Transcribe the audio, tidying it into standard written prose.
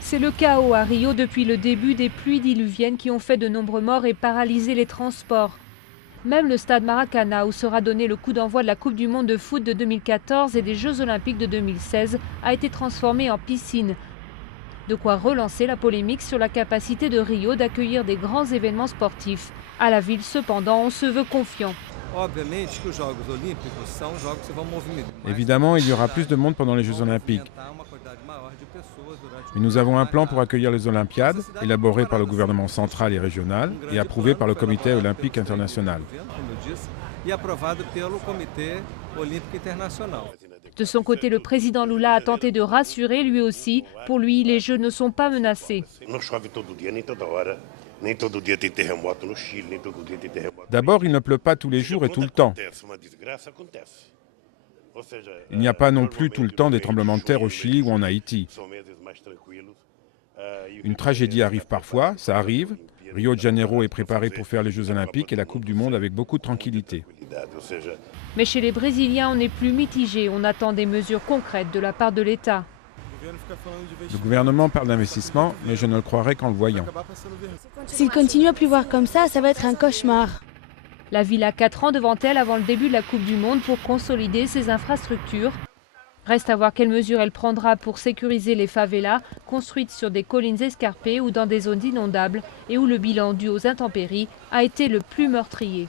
C'est le chaos à Rio depuis le début des pluies diluviennes qui ont fait de nombreux morts et paralysé les transports. Même le stade Maracanã, où sera donné le coup d'envoi de la Coupe du Monde de foot de 2014 et des Jeux Olympiques de 2016, a été transformé en piscine. De quoi relancer la polémique sur la capacité de Rio d'accueillir des grands événements sportifs. À la ville, cependant, on se veut confiant. Évidemment, il y aura plus de monde pendant les Jeux Olympiques. Mais nous avons un plan pour accueillir les Olympiades, élaboré par le gouvernement central et régional et approuvé par le Comité olympique international. De son côté, le président Lula a tenté de rassurer lui aussi. Pour lui, les Jeux ne sont pas menacés. D'abord, il ne pleut pas tous les jours et tout le temps. Il n'y a pas non plus tout le temps des tremblements de terre au Chili ou en Haïti. Une tragédie arrive parfois, ça arrive. Rio de Janeiro est préparé pour faire les Jeux Olympiques et la Coupe du Monde avec beaucoup de tranquillité. Mais chez les Brésiliens, on n'est plus mitigé. On attend des mesures concrètes de la part de l'État. Le gouvernement parle d'investissement, mais je ne le croirai qu'en le voyant. S'il continue à pleuvoir comme ça va être un cauchemar. La ville a 4 ans devant elle avant le début de la Coupe du Monde pour consolider ses infrastructures. Reste à voir quelles mesures elle prendra pour sécuriser les favelas construites sur des collines escarpées ou dans des zones inondables et où le bilan dû aux intempéries a été le plus meurtrier.